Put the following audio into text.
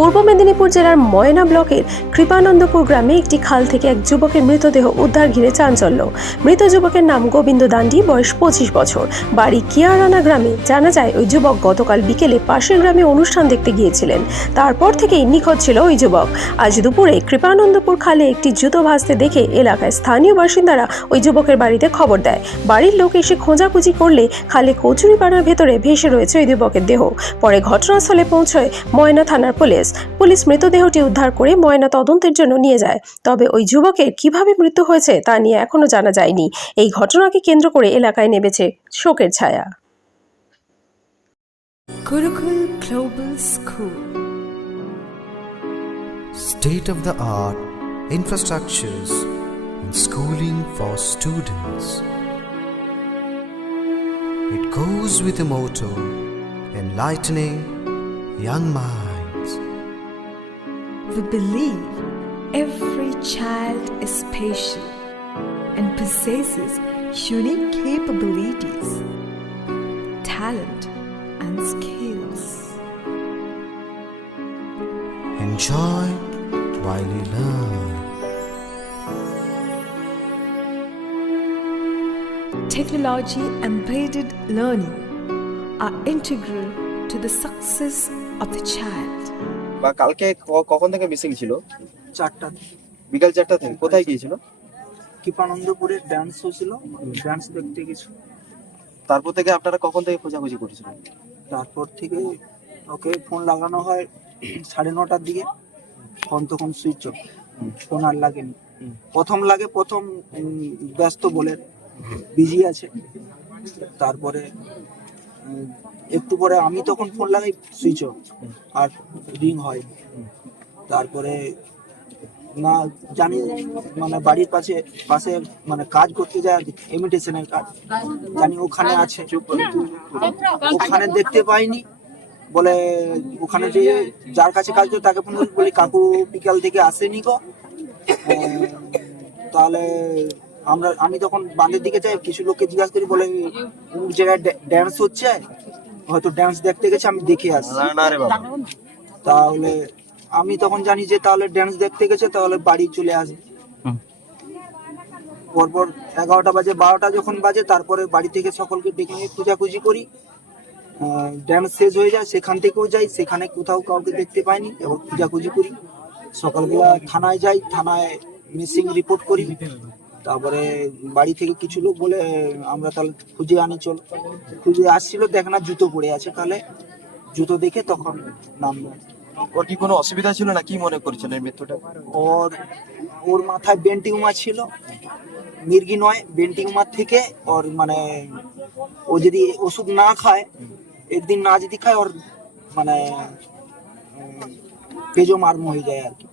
পূর্ব মেদিনীপুর জেলার ময়না ব্লকের কৃপানন্দপুর গ্রামে একটি খাল থেকে এক যুবকের মৃতদেহ উদ্ধার ঘিরে চাঞ্চল্য। মৃত যুবকের নাম গোবিন্দ দান্ডি, বয়স পঁচিশ বছর। বাড়ি কিয়ারানা গ্রামে জানা যায়, ওই যুবক গতকাল বিকেলে পাশের গ্রামে অনুষ্ঠান দেখতে গিয়েছিলেন। তারপর থেকেই নিখোঁজ ছিল ওই যুবক। আজ দুপুরে কৃপানন্দপুর খালে একটি জুতো ভাসতে দেখে এলাকায় স্থানীয় বাসিন্দারা ওই যুবকের বাড়িতে খবর দেয়। বাড়ির লোক এসে খোঁজাখুঁজি করলে খালে কচুরিপানার ভেতরে ভেসে রয়েছে ওই যুবকের দেহ। পরে ঘটনাস্থলে পৌঁছয় ময়না থানার পুলিশ। পুলিশ মৃতদেহটি উদ্ধার করে ময়না তদন্তের জন্য নিয়ে যায় তবে ওই যুবকের কীভাবে মৃত্যু হয়েছে তা নিয়ে এখনও জানা যায়নি এই ঘটনাকে কেন্দ্র করে এলাকায় নেমেছে শোকের ছায়া Gurukul Global School. state of the art infrastructures and schooling for students. It goes with the motto enlightening young minds. We believe every child is special and possesses unique capabilities, talent, and skills. Enjoy while you learn. Technology embedded learning are integral to the success of the child. বা কালকে কখন থেকে missing ছিল? চারটা। বিকাল চারটা থেকে। কোথায় গিয়েছিল? কৃপানন্দপুরে ডান্স হয়েছিল ডান্স দেখতে গেছি তারপর থেকে আপনারা কখন থেকে খোঁজাখুঁজি করেছিলেন? তারপর থেকে ওকে ফোন লাগানো হয় সাড়ে নটার দিকে। ফোন তখন সুইচ অফ ফোন আর লাগেনি। প্রথম লাগে প্রথম ব্যস্ত বলে। বিজি আছে। তারপরে একটু পরে আমি তখন ফোন লাগাই সুইচ অফ আর রিং হয়। তারপরে, না, জানি মানে বাড়ির পাশে পাশে মানে কাজ করতে যায় ইমিটেশনের কাজ। জানি ওখানে আছে। ওখানে দেখতে পাইনি। বলে, ওখানে যে যার কাছে কাজ করে, তাকে ফোন বলি, কাকু বিকাল থেকে আসেনি গো। তাহলে আমরা আমি তখন বাঁধের দিকে যাই কিছু লোককে জিজ্ঞাসা করি বলে অমুক জায়গায় ড্যান্স হচ্ছে? হয়তো ড্যান্স দেখতে গেছে আমি দেখে আসি। না না রে বাবা। তাহলে আমি তখন জানি যে তাহলে ড্যান্স দেখতে গেছে তাহলে বাড়ি চলে আসবে। পরপর এগারোটা বাজে বারোটা যখন বাজে তারপরে বাড়ি থেকে সকলকে ডেকে নিয়ে খোঁজাখুঁজি করি। ড্যান্স শেষ হয়ে যায় সেখান থেকেও যাই সেখানে কোথাও কাউকে দেখতে পাইনি এবার খোঁজাখুঁজি করি। সকালবেলা থানায় যাই থানায় মিসিং রিপোর্ট করি। তারপরে বাড়ি থেকে কিছু লোক বলে আমরা তাহলে খুঁজে আনি চল। খুঁজে আসছিল দেখ না জুতো পড়ে আছে তাহলে জুতো দেখে তখন নামলো। ওর কি কোনো অসুবিধা ছিল না? কি মনে করছেন এই মৃত্যুটা? ওর ওর মাথায় বেন টিউমার ছিল। মির্গি নয় বেন টিউমার থেকে ওর মানে ও যদি ওষুধ না খায় একদিন না যদি খায় ওর মানে পেজো মার্ম হয়ে যায় আর কি।